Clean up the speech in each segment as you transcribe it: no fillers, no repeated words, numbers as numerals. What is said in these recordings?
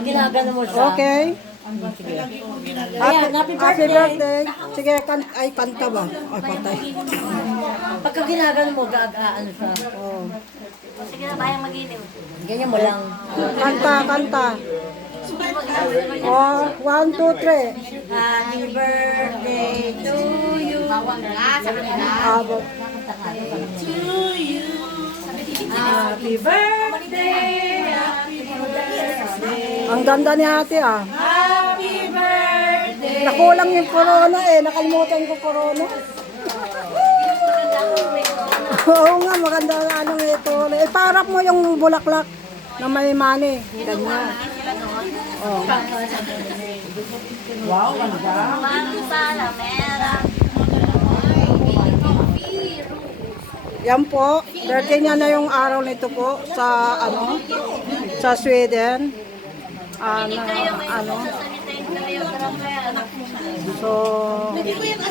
Pag ginagano mo siya. Okay. Ayan, happy Happy birthday. birthday. Sige, kanta ba? Ay, patay. Pagka ginagano mo, ano siya. Oh. Sige na, bayang mag-iniw. Ganyan mo lang. Kanta. Oh, 1, 2, 3. Happy birthday to you. Bawang nga sa kanila. Abot. To you. Happy birthday. Ang ganda ni ate ah. Happy birthday. Nakulang yung corona eh. Nakalimutan ko corona. Oo nga, maganda na ano ito. Iparap mo yung bulaklak na may money. Ganyan. Oh. Wow, ganda. Mami pala, meron. Yan po, birthday niya na yung araw nito po sa ano, sa Sweden. So,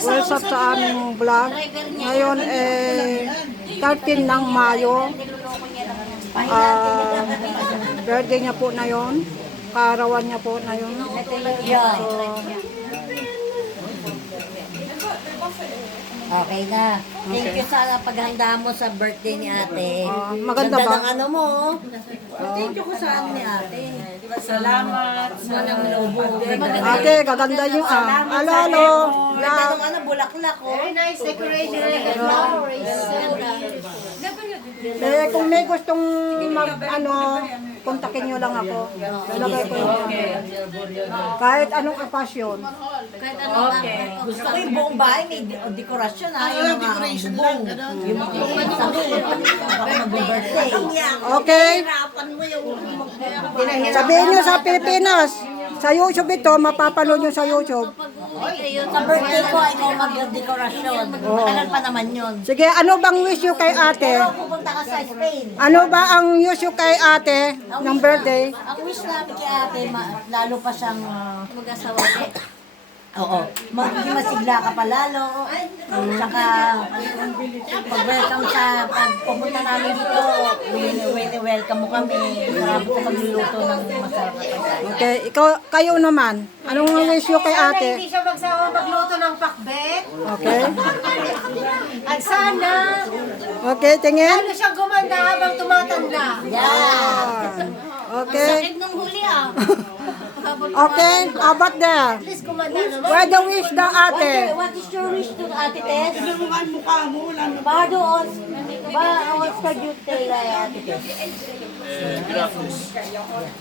what's up sa aming vlog. Ngayon eh 13 ng Mayo. Birthday niya po na yon. Kaarawan niya po na yon. Okay na. Thank you sa paghanda mo sa birthday ni ate. Maganda Ganda ba? ng ano mo. Thank you ko sa ano ni ate. Salamat sa nang lobo. Ate, gaganda yung alalo. Ganda ng ano, bulaklak ko. Very nice decoration and flowers. Eh, kung may gustong mag, ano, kontakin nyo lang ako. Lalagay ko yun. Kahit anong okasyon. Kahit ano gusto ko yung buong bahay may dekorasyon. Yung decoration lang. Yung mag-birthday. Okay? Hirapan mo yung Sabihin nyo sa Pilipinas. Sa YouTube ito, mapapanood nyo sa YouTube. sa birthday ko, ikaw mag-dekorasyon. Matagal pa naman yun. Sige, ano bang wish nyo kay ate? Pero pupunta ka sa Spain. Ano ba ang wish nyo kay ate ng birthday? Ang wish namin kay ate, lalo pa siyang mag-asawa. Oo. Magiging masigla ka pa lalo. Saka, pag-welcome sa pagpupunta namin dito, welcome mo kami. Marami ko magluluto ng masarap na pagkain. Okay, kayo naman. Anong wish nyo kay ate? Hindi siya magsawa magluto ng pakbet. Okay? At sana, Okay, tingin? ano siyang gumanda habang tumatanda. Okay. Nung huli ah. Okay, about there. At least gumanda naman. Where the wish the ate? What is your wish to Ate Tess? Ba doon? Ba, what's ka due kay Ate Tess?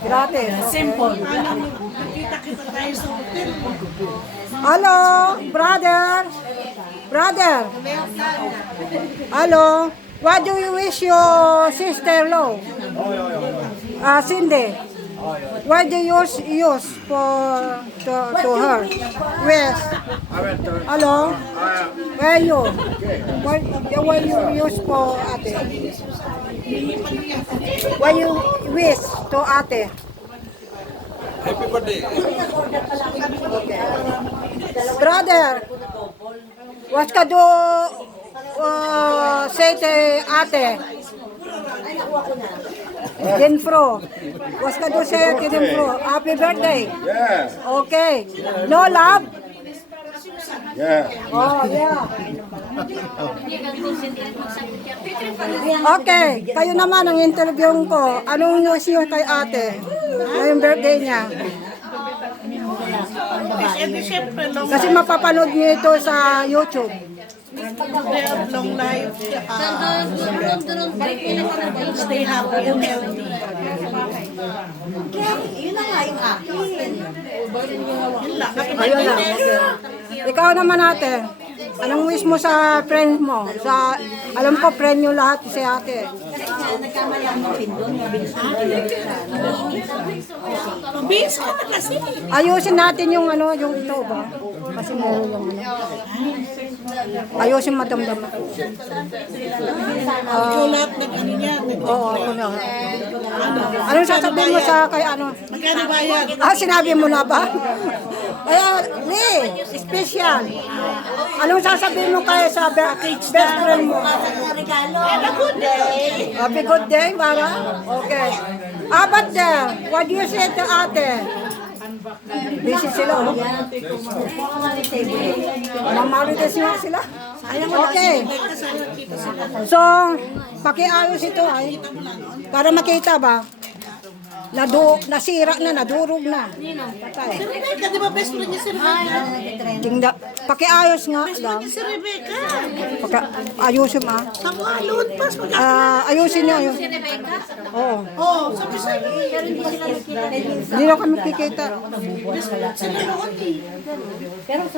Gratis. Simple. Hello, brother. Brother. Hello. What do you wish your sister-in-law? Cindy. What do you use for to her? Yes. Hello. Where you? What you use for ate? What you wish to ate? Happy birthday. Brother, what ka do say to ate? Dinfro. What ka do say to Dinfro? Happy birthday. Yes. Okay. No love? Yeah. Oh, yeah. Okay. Kayo naman ang interview ko. Anong news nyo kay ate? Ngayong birthday niya. Kasi mapapanood niyo ito sa YouTube. Long life. Stay happy and healthy. Yun na nga yung akin. Ayun lang. Okay. Ikaw naman ate. Anong wish mo sa friend mo? Alam ko friend nyo lahat si ate. Nagkamali ako ng pindon. Mabilis na Mabis ka na kasi. Ayusin natin yung ano, yung ito ba? Kasi meron yung ano. Ayusin madamdam. Kulat ng ano niya. Oo, ako na. Anong sasabihin mo sa kay ano? Magkano bayad? Sinabi mo na ba? Kaya, special. Anong sasabihin mo kaya sa best friend mo? regalo. Have a good day. Happy good day, para? Okay. Abat there. What do you say to ate? Busy sila, oh. Mamarites nga sila. Okay. So, pakiayos ito ay. Para makita ba? Nasira na, nadurog na. Patay. Rebecca, di ba best friend niya si Rebecca? Tingda, pakiayos nga lang. Si Rebecca. Ayusin ma. Sa mga load pass. Ayusin niya. Oo. Oh, sabi sa'yo. Hindi na kami kikita. Sila noon eh.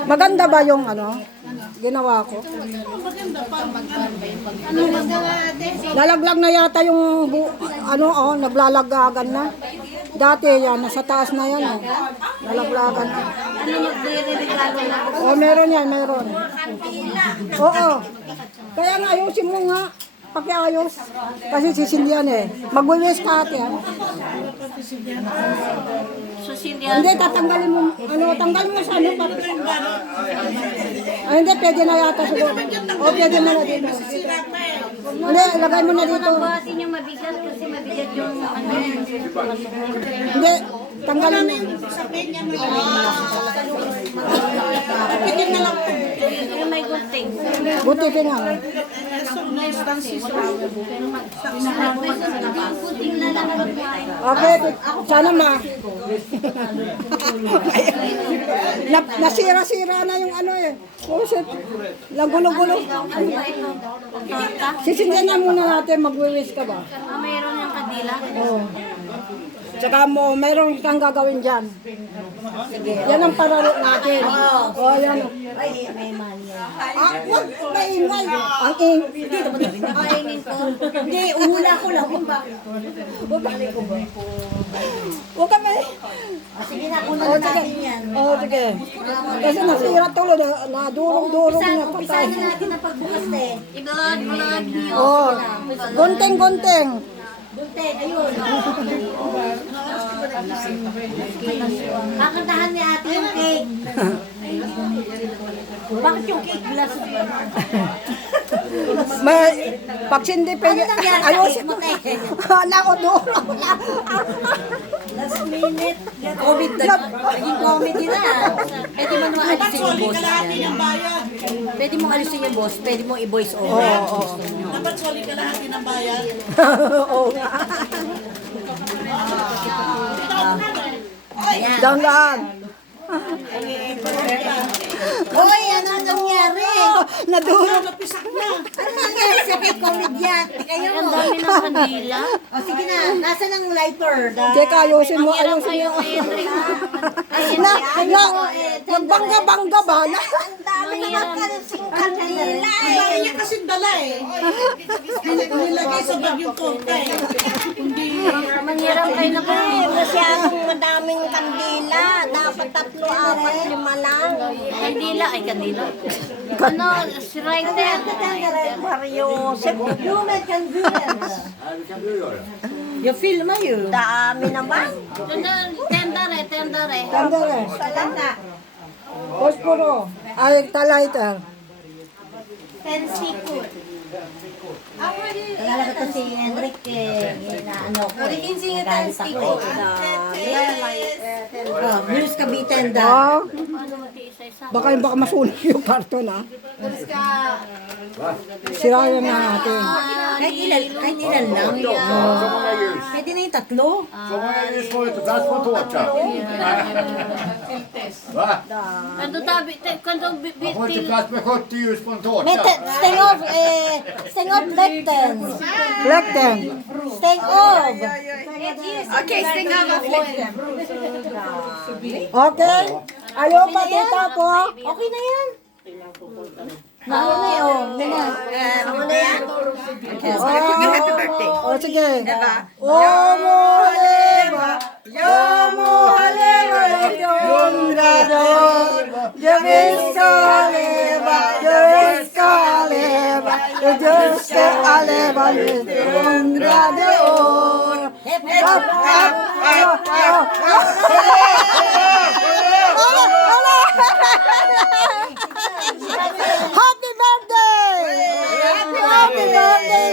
Maganda ba yung ginawa ko? Maganda pa. Lalaglag na yata yung naglalagagan na. Dati yan, nasa taas na yan. Nalaglagan na. Ano magre-regalo na? Meron yan, meron. Oo. Kaya nga ayusin mo nga. Pakiayos. Kasi sisindihan eh. Mag-wiwis ka ate. Hindi, tatanggalin mo. Tanggalin mo sa hindi, pwede na yata siguro. Pwede na na dito. Hindi, lagay mo na dito. Buhatin yung mabigat kasi mabigat yung Hindi, tanggalin mo. yung may gunting. Buti ka nga. Gunting na lang ang Okay, sana nasira-sira na yung Oh shit. Lagulo-gulo. Sisindihan na muna natin, magwiwis ka ba? Mayroon yung kadila. Oo. Tsaka mayroon kang gagawin dyan. Yan ang paralo natin. Yan. Ay, may mali yan. Wag maingay. Ang Kainin ko. Hindi, umula ko lang kung bakit. Huwag kami. Sige na, kunan natin yan. Sige. Kasi nasira tulo, nadurog-durog na Umpisa patay. na natin ang pagbukas eh. Ibalad niyo. Gunting. Gunting, ayun. Kakantahan ni ate yung cake. Bakit yung cake glass? Pag hindi pa Ano nangyari sa cake mo, te? Last minute. COVID na. Naging comedy na. Pwede mo naman alisin yung boss niya. Pwede mo alisin yung boss. Pwede mo i-voice over. Dapat soli ka lahat ng bayan. Oo nga. Ayan. Dangaan. Hoy, ano nangyari? Nadurog. Ano nangyari sa kay comedian? Kayo mo. Ang dami ng kandila. O sige na, nasa ng lighter? Teka, ayusin mo. Kayo kay Henry. Nagbangga-bangga ba? Ang dami naman kasing kandila Ang dami niya kasi dala eh. Nilagay sa bag yung kota eh. Manghirap kayo na kayo. Masyadong madaming kandila. Dapat 3, 4, 5 lang. Kandila. Ay, kandila. Ano, si writer. Mario, you make convenience. You feel mo yun? Dami naman. Tendere. Tandere. Salata. Posporo. Ay, talaiter. Kaya ko si Enrique, na ano ko. Nagalit ako. Bilis ka bitenda. Oh. Baka masunog yung karton ha. Sirayan na natin. Kahit ilan lang. Pwede na yung 3. Someone is going to that's what to watch out. Va? Kando Man får inte plats med 70 ljus på en tårta. Men stäng av fläkten. Lekten. Stäng av. Okay, stäng av fläkten. Okay. Ayaw pa tita po. Okay na yan. Mahal na yun. Ako na yan. Happy birthday. O sige. Omoleva. Yomoleva. Yomrado. Jeviskaleva. Jeviskaleva. Jeviskaleva. Yomrado. Up, up, up, up. Happy birthday! Happy birthday!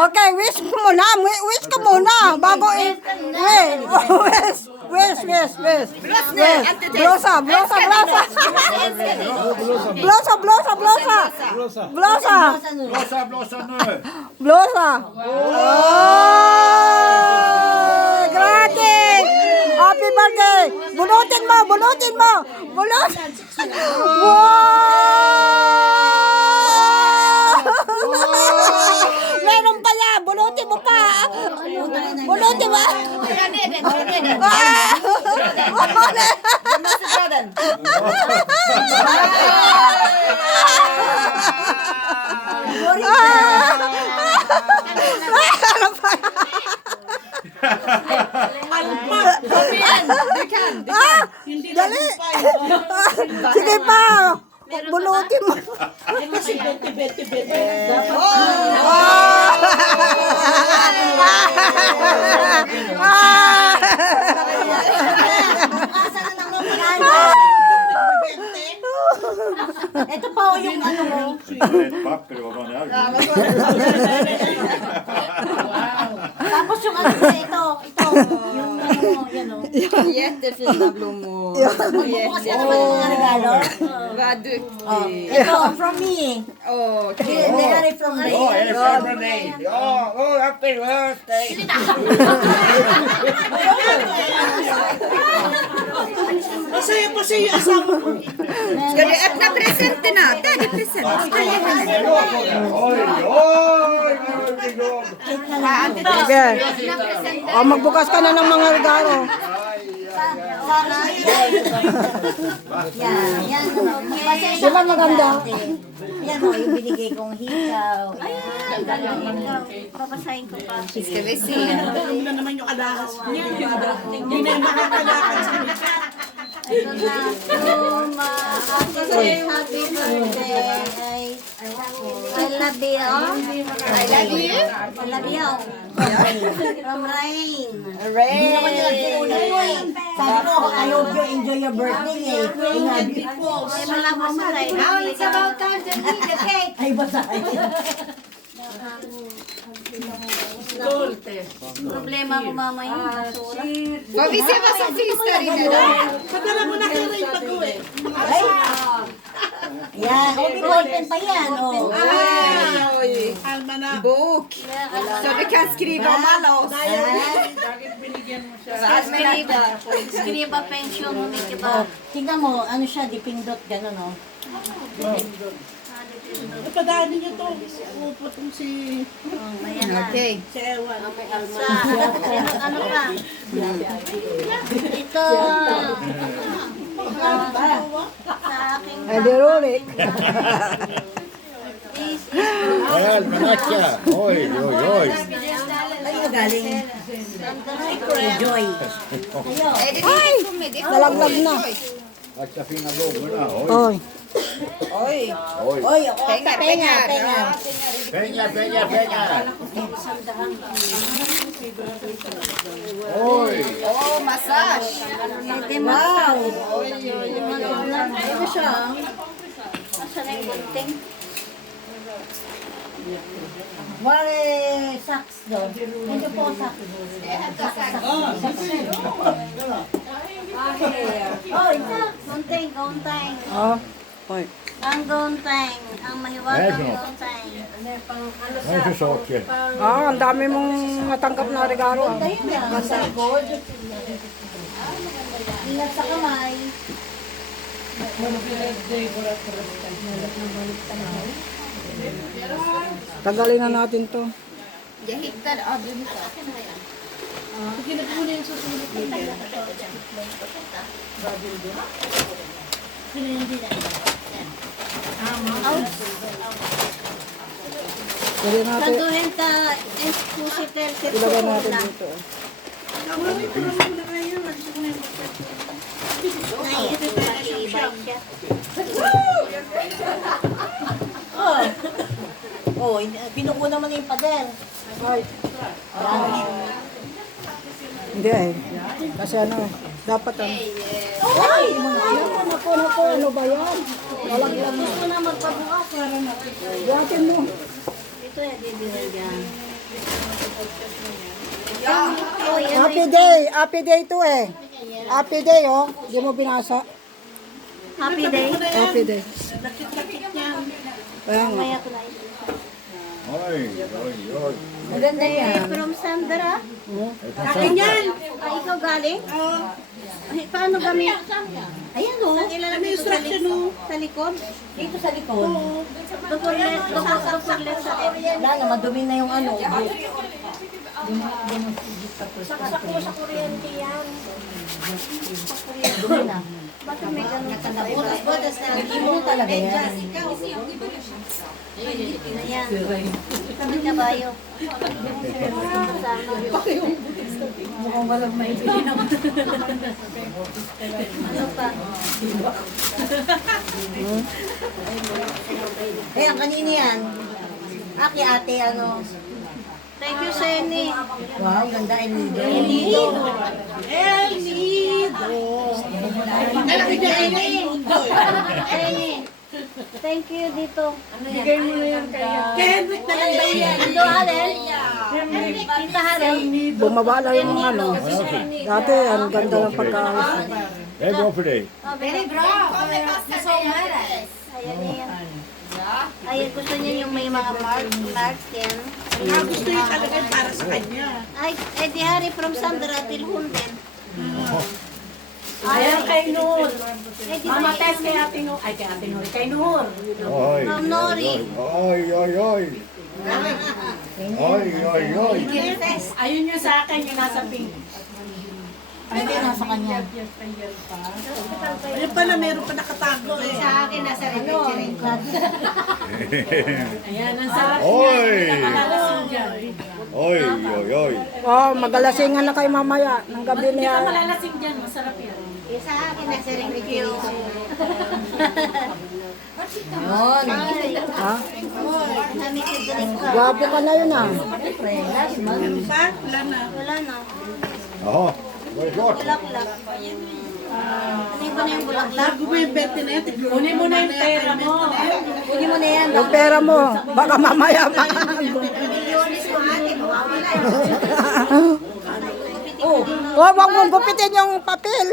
Okay, wish ko muna. Wish ko muna. Bago wish. Blosa. Blåsa nu! Blosa. Oh, gratis. Happy birthday. Bunutin mo. Meron pa yan. Bunutin mo pa. Bunutin mo. Hindi Dali. na pa. Sige pa. Bunutin mo. Kasi bete. Ito pa o yung ano mo. Papper, vad fan är det? Tapos yung ano mo, ito. Yung ano mo, yan o. Jättefina blommor. Bukas ka naman yung mga regalo. Vad duktig. Ito, from me. Okej. They are from me. Ja, är det farbror nej? Ja, happy birthday! Masaya pa siya yung asawa ko. Ska du öppna presenterna? Där är presenter. Sige. O, magbukas ka na ng mga regalo. Yan. Di ba maganda? Yan o, yung binigay kong hikaw. Papasahin ko pa. Ska vi se. Alam na naman yung alahas niya. Hindi na yung makakalakad sa Ito na, happy birthday. I love you. I love you. I love you. From Rain. Hindi naman nila sinuna mo eh. Sabi ko, I hope you enjoy your birthday eh. Ay, malabas na rin. Now it's about time to eat the cake. Ay, basahin. Problema ko mamaya. Får vi se vad som finns där inne då? Padala mo na kay Ray pag-uwi. Ay! Yan, open pa yan. Oh. Oj. Alma na. Bok. Så du kan skriva om alla oss. Skriva pension hur mycket Oh, tingnan mo, ano siya, dipindot, gano'n, no? Napadaan niyo to. Upo tong si Okej. Ewan. Ano pa? Ito. Sa aking Ay, di Rorik. Ayan, manakya! Oj. Ay, galing. Joy. Är det lite med det? Nalaglag na. Akta fina blommorna. Oy. Oj. Oy, Pengar. Pengar! Oj! Åh, massage. Wow! Ano siya? Asan na yung gunting? Wale socks doon. Hindi po socks. Oh, Gunting. Oh. Oy. Ang gunting. Ang mahiwagang gunting. Vad är det för saker? Ah, ang dami mong natanggap na regalo. ayun na. Nasa likod. Ingat sa kamay. Tagalin na natin to. Jag hittade... Ja, du Pwede natin, Kan du hämta en positiv ilagay natin dito. Nej, det är bara e-bike. Oh, pinukuna mo na yung pader. Ay. Hindi eh. Kasi ano, dapat ano. Ay! Naku, ano ba yan? Lalagyan mo. Gusto na magpabukas. Yakin mo. Ito yung bibili dyan. Happy day to eh. Happy day oh. Di mo binasa. Happy day. Happy day. Kaya nga. Maya ko na. Oi, oi, oi. Maganda yan. From Sandra. Akin yan. Ay, ikaw galing? Ay, paano gamit? Ayan o. Saan ilalagay May ito sa instruction, likod? oh. Sa likod? Dito sa likod. Dupulet sa Wala na, madumi na yung ano. sa kuryente yan. Dumi na. Bakit may ganun ka na? Butas na. Imo talaga yan. Ayan. Kami kabayo. Kasama. Mukhang walang maipinom. Ano pa? Eh, ang kanina yan. Aki ate, ano. Thank you, Senny. Wow, ganda. El Nido. El Nido. El Nido. Nalaki dyan, El Nido. Senny. Thank you dito. Kay Henrik na lang daw yan. Ando, Haren. Tita Haren. Bumaba lang yung ano. Dati, ang ganda ng pagkaayos. Hey, go for day. Very bravo. Ayan yan. Ayan, gusto niya yung may mga marks yan. Gusto yung talaga para sa kanya. Ay, di Hari from Sandra till Hunden. Ayan kay Nur. Di Mama test kay ate Nur. Ay, kay ate Nur. Kay Nur. Oi, Ma'am Nori. oi, oi, oi. Oi, oi, oi. Ayun yung sa akin, yung nasa pink. Ay, hindi, nasa kanya. Ayun pala, meron pa nakatago eh. Sa akin, nasa refrigerator. Ayan, ang sarap Oi. malalasing dyan. Oi, oi, oi. Oh, magalasingan na kayo mamaya. Ng gabi Hindi ka niya. malalasing dyan, masarap yan. Yung sa akin, nasa refrigerator. Yun. Ha? Limited drink ka. Gwapo ka na yun ah. Ano pa? Wala na. Wala na. Jaha, vad är klart? Bulaklak. Hindi ko na yung bulaklak. Bago mo yung 20 na yan. Kunin mo na yung pera mo. Kunin mo na yan. Yung pera mo, baka mamaya pa. Milyones mo ate, mawawala. Oh, wag mong gupitin yung papel.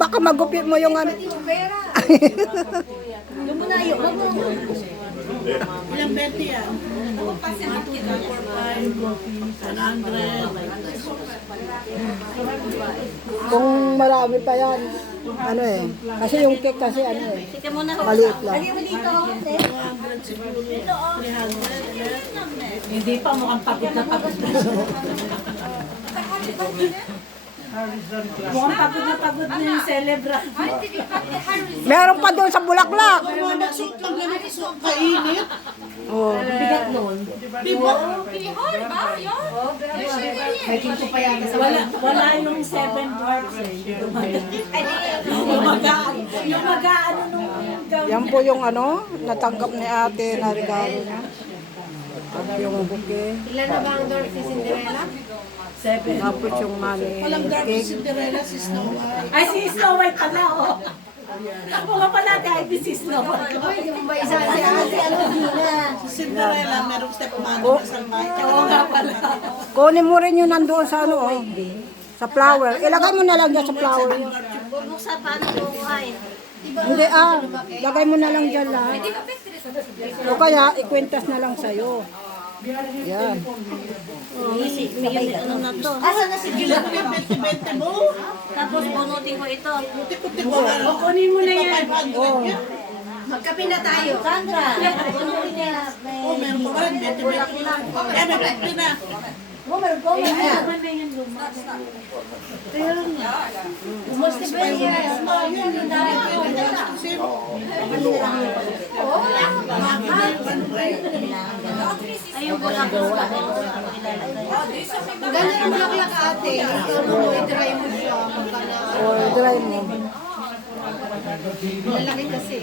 Baka magupit mo yung ano. Doon mo na yun. Wag mo. Ilang 20 yan? 100. Kung marami pa yan. Ano eh. Kasi yung cake kasi ano eh. Sige mo na. Maliit lang. Lagyan mo dito. ate. Hindi pa, mukhang pagod na pagod na. Mukhang pagod na yung celebrant. Meron pa doon sa Bulaklak. Kung nagsuot lang ganito, so kainit. Oh. Bigat nun. Di ba? Wala yung 7 dwarfs eh. Yung mag-aano nung gawin. Yan po yung ano, natanggap ni ate na regalo niya. At yung bouquet. Ilan na ba ang door si Cinderella? 7. Tapos yung money Walang Dark cake. Cinderella si Snow White. Ay, si Snow White pala, oh. Ako nga pala, dahil si Snow White. Yung ba isa si ano, Dina? Si Cinderella, merong stepmother na salbay. Oo nga pala. Kunin mo rin yun nandoon sa ano, oh. Sa flower. Ilagay mo na lang dyan sa flower. Bubuksan paano bubuhayin? Hindi lagay mo na lang dyan lahat. O kaya, ikwintas na lang sa'yo. Yan. May ano na to. Asa na si Gila? Yung 20-20 mo, Tapos bunutin ko ito. puti-puti mo. O, kunin mo na yan. 500 yan. Magkape na tayo. Sandra, bunutin niya. Oh, meron pa rin, 20-20 lang. Eh, may 50 na. Ayan na yan, luma. Umusti ba yan? Ayun ko lang. Ganda ng bulaklak ate. I-dry mo siya. O, dry mo. Malalaki kasi.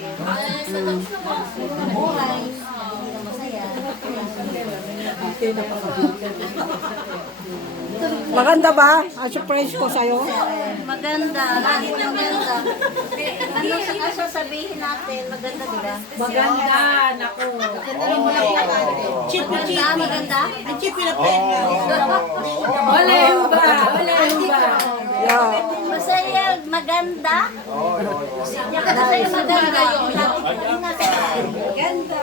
Buhay. Masaya. Maganda ba? Ang surprise ko sa'yo. Maganda, lagi maganda. Ano sasabihin natin? Maganda, di ba? Maganda, naku. Maganda, maganda. Ang chip na pera. Wala yung ba? Wala yung ba? Yeah. Masaya, maganda. Masaya, maganda. Ganda.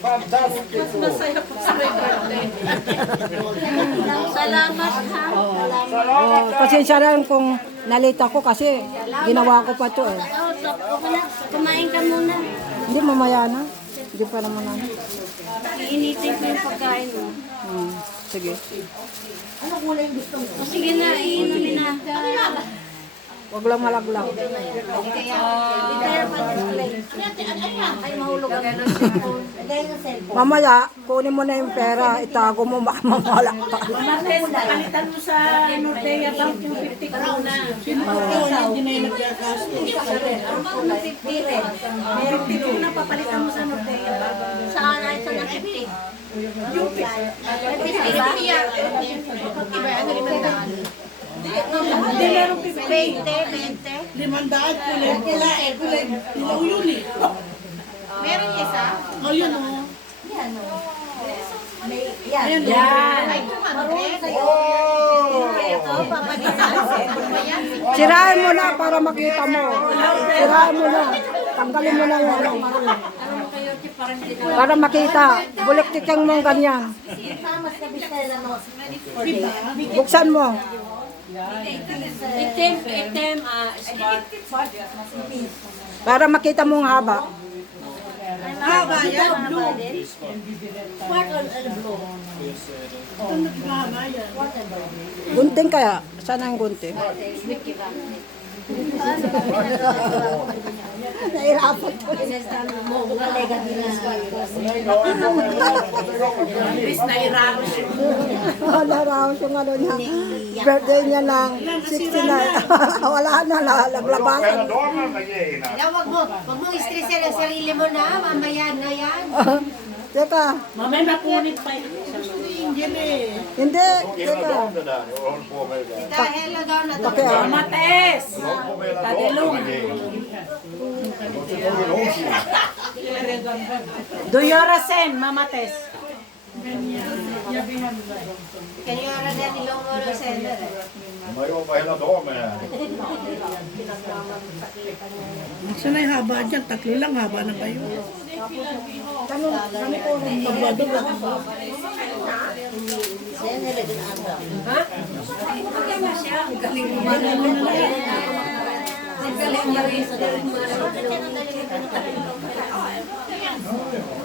Fantastic. Salamat, ha? Oh, pasensya lang kung nalita ko kasi ginawa ko pa to eh. Kumain ka muna. Hindi mamaya na. Hindi pa naman na. Iinitin ko yung pagkain mo. Sige. O sige na, iinumin na. Huwag lang malaglag. Retire pa display. Ay, mahulog ang cellphone. Lagay ng cellphone. Mamaya, kunin mo na yung pera, itago mo, baka mamala pa. Martes, palitan mo sa Nordea Bank yung 50 krona. Hindi na yung nagkakas. May 50 krona papalitan mo sa Nordea Bank. Saan na ito ng 50? Yung 50 ba? Hindi meron 20, 20. 500 kulay pula eh. Kulay ilaw yun eh. Meron isa? Oh, yun oh. Yan. Yan. Ito, papalitan. Sirain mo na para makita mo. Sirain mo na. Tanggalin mo na yung ano. Para makita. Buliktikan mo ganyan. Buksan mo. Item, smart. Para makita mo ang haba. Haba yan, blue. Gunting kaya? Sana yung gunting. Nahirapan ko. Naraos yung ano niya. Birthday niya ng 69. Wala na, nalaglabasan. Wag mo i-stress yung sarili mo na, mamaya na yan. Teka, Mamay mapunit pa yun. hindi. Teka. Dahil na daw na daw. Kaya, Mates! Tadilong. Doyorasen, mamates. Kanyara na nilong mo ng sender eh. Man jobbar hela dagen här. Saan na yung haba dyan? Tatlo lang, haba na ba yun?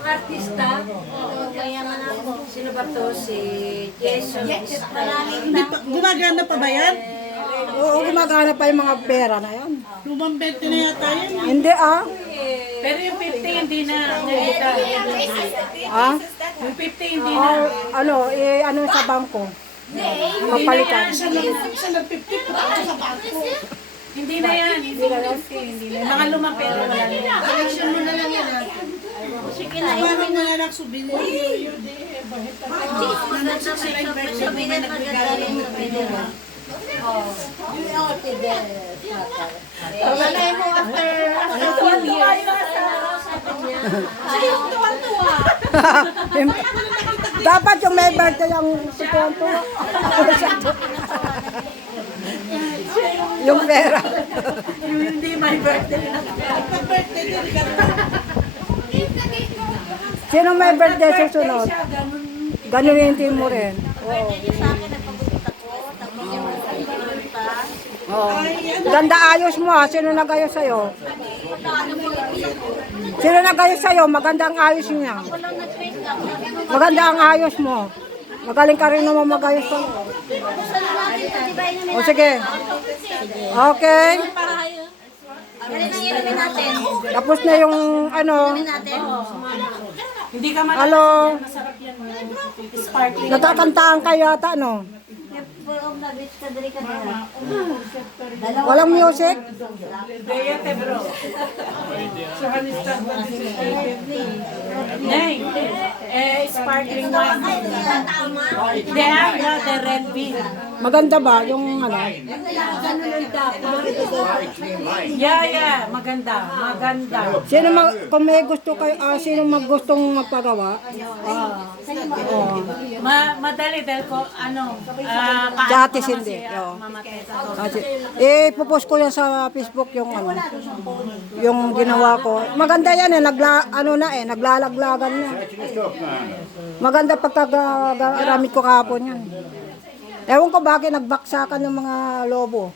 Artista, mayaman ako. Sino ba to? Si Jason. Hindi pa, gumagana pa ba yan? oo, gumagana pa yung mga pera na yan. Lumang 20 na yata yan. Hindi ah. Pero yung 50 hindi na nalita. Ah? Yung 50 hindi na. Or, ano, ano sa bangko. Papalitan. Sa nag-50 pa sa bangko. Hindi na yan. Hindi na yan. Mga lumang pera wala na yan. Collection mo na lang yan ha. Sige na, Parang mo na lang souvenir. souvenir maganda rin souvenir. Malay mo after 2 years. Dapat yung may birthday ang sikonto. Yung pera. Yung hindi may birthday na. Sino may birthday susunod? Ganunin mo rin. Oo. Sa akin nagpagulot ako, tapos yung Oo. Ganda ayos mo ah. Sino nag-ayos sa'yo? Sino nag-ayos sa'yo? Maganda ang ayos niya. walang nag-fake up. Maganda ang ayos mo. Magaling ka rin naman mag-ayos sa'yo. Gusto na natin ito, di ba inumin O sige. Okay. Ganun ang inumin natin. Tapos na yung ano. Inumin natin. Hindi ka madalas Hello? yan, masarap yan. Sparkling. Nagkakantaan kayo yata, no? Pagong na bitch ka dali ka na. Walang music? Dayete bro. So, kanista ba? Nay, sparkling wine. They have the red bean. Maganda ba yung ano? Yeah, maganda. Maganda. Sino kung may gusto kayo, sino gustong magpagawa? Madali dahil ko, Dati hindi. Oo. Ipopost ko yan sa Facebook yung ano, yung ginawa ko. Maganda yan naglalaglagan na. Maganda pagkagamit ko kahapon yan. Ewan ko bakit nagbaksakan ng mga lobo.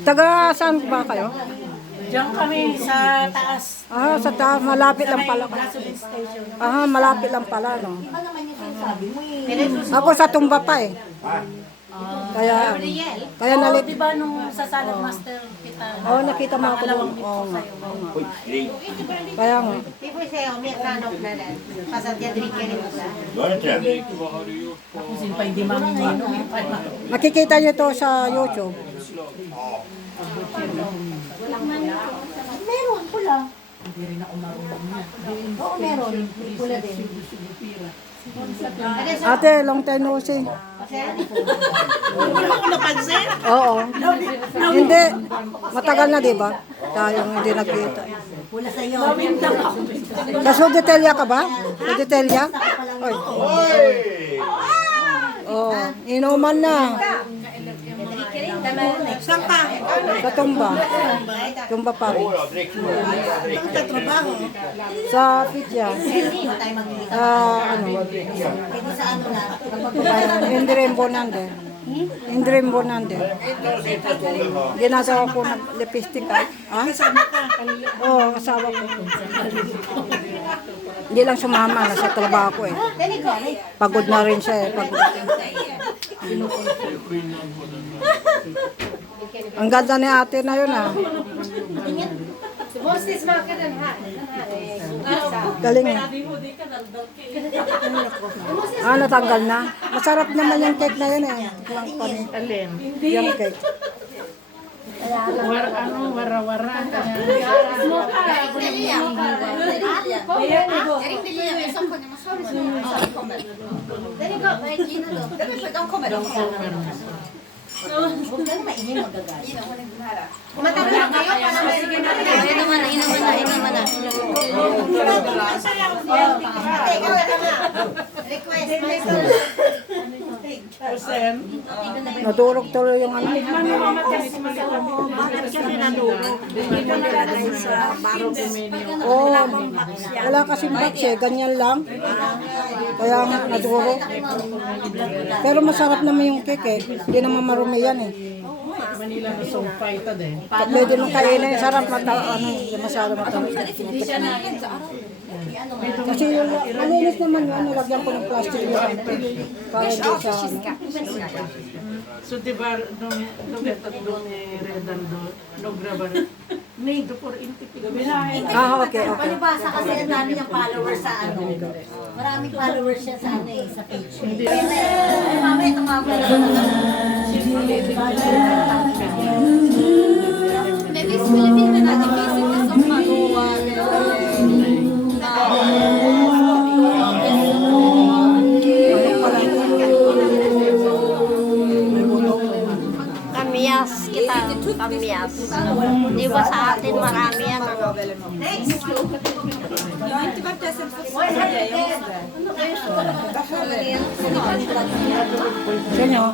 Taga saan ba kayo? Diyan kami sa taas. Sa taas, malapit lang pala. Gasoline station. Malapit lang pala, no? Ano naman yung sinasabi mo eh? Ako sa Tumba pa eh. Kaya nalit. Di ba nung sa Salad Master kita? Nakita mo ako doon. Oo nga. Kaya nga. Tipo sa'yo, may nanok na lang. Pasatya drink ka rin sa. Kung sino pa hindi mamiminom. Makikita nyo to sa YouTube. Meron, pula. Hindi rin ako marunong niya. Oo, meron. May pula din. Ate, long time no see. Oo. Hindi. Matagal na, di ba? Tayong hindi nagkita. Pula sa'yo. Sa Sudetelia ka ba? Sudetelia? Oy. Inuman na. Saan ka? Sa Tumba. Tumba pa rin. Sa Pitya. Hindi mo tayo magkikita. Pwede sa ano na. Indrim Bonande. Indrim Bonande. Ginagawa ko ng lipstick. Kasama ka? Oo, kasama ko. Hindi lang sumama, nasa trabaho ko eh. Pagod na rin siya eh. Pagod. Ang ganda ni ate na yun Galing eh. Natanggal na. Masarap naman yung cake na yun eh. Alin? Yung cake. Wara-wara. Huwag ka na maingin magagat. Matanda kayo para may inuman na. Request. Nadurog tuloy yung ano. Bakit kasi nadurog? Hindi ko nalagay sa barong Wala kasing batch eh. Ganyan lang. Kaya nga nadurog. Pero masarap naman yung cake eh. Hindi naman marumi yan eh. Manila na so fight din. Pwede mong kainin. Sarap masyado matamis. Kasi yung malinis naman yun. Nalagyan ko ng plastic yun. Para hindi sa So diba, nung doon ni Redan doon, nung grabar, may do for intipig. okay. Palibasa kasi ang dami niyang followers sa ano. Maraming followers siya sa ano eh, sa page. Mamaya tumawag na Maybe it's Philippine na natin basic na sa magawa. Kamyas kita, kamyas. Di ba sa atin marami yan? Sino?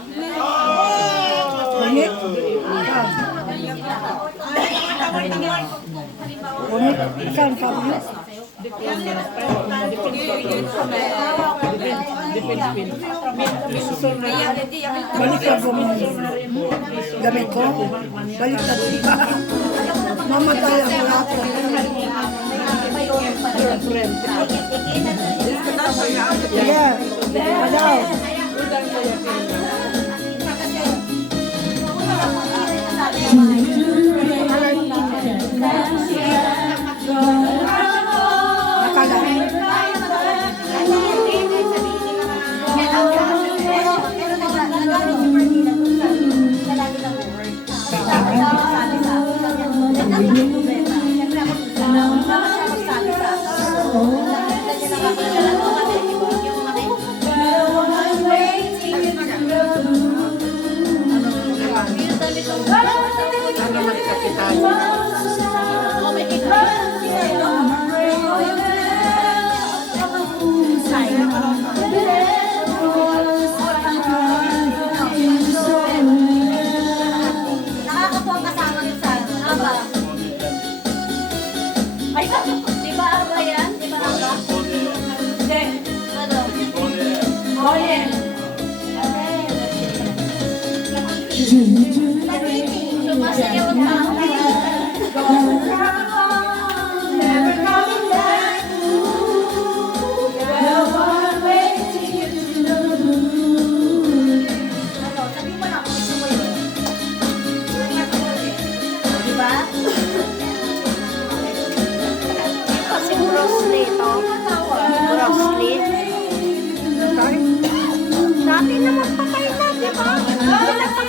Unit? Unit? Saan pa unit? Balik ka po mo. Gamit ko? Balik ka po ba? Mamatay ang lahat. Sige. Adaw. Pero nagaling si Ferdinand dun sa lagi ng work. Sabi sa akin, nagkakaroon ng problema. Siyempre ako, bakit siya magsabi sa akin? Ano magkakitaan? Nakakatuwa kasama niyo sa Aba. Ay, di ba Aba yan? Di ba Aba? Hindi. Ano? Boyen. Sumasayaw ang tao. Ano, sabi mo na kung gusto mo yun. Di ba? Kasi grocery ito. Grocery. Dati naman patay na, di ba? Wala pa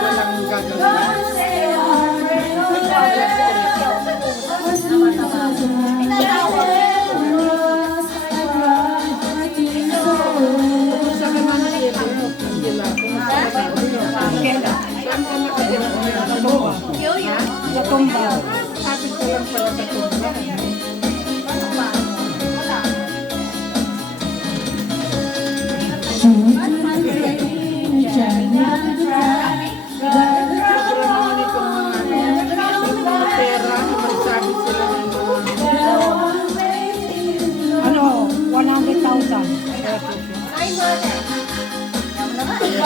Walang gagawin. Sa naman dito, Angela, saan ka nakatira? Sa tumba. Kapit ko lang pala sa tumba. Sobrang naman itong mga pera, magsabi sila ng Ano, 100,000.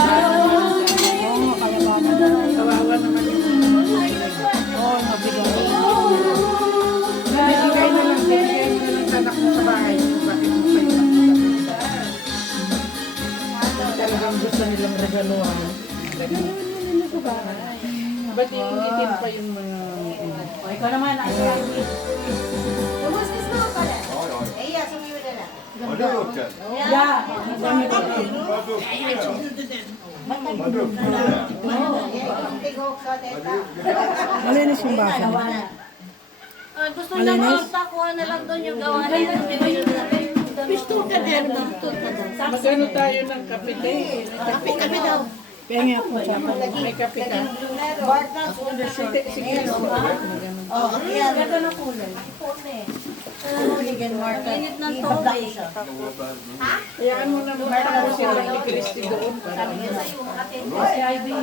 Oo, makayabanan na. kawawa naman yung Oo, mabigay. bibigay na lang sa anak mo sa bahay. Bakit mo pa yung talagang gusto nilang regaluhan. Ba't iingitin pa yung mga... Ikaw naman, Malinis yung basa. Gusto niya magtakuha na lang doon yung gawa na yun. Pisto ka din, pisto ka din. Magano tayo ng kape tayo? Kape daw. Pengi ako sa May kape ka? Bartels on the short. Sige, Oh, yan. Ganda ng kulay. Hooligan Marta. Init ng tubig. hayaan mo na magtapos sila ni Christy doon. Sabi niya sa'yo, ate. Si Ivy.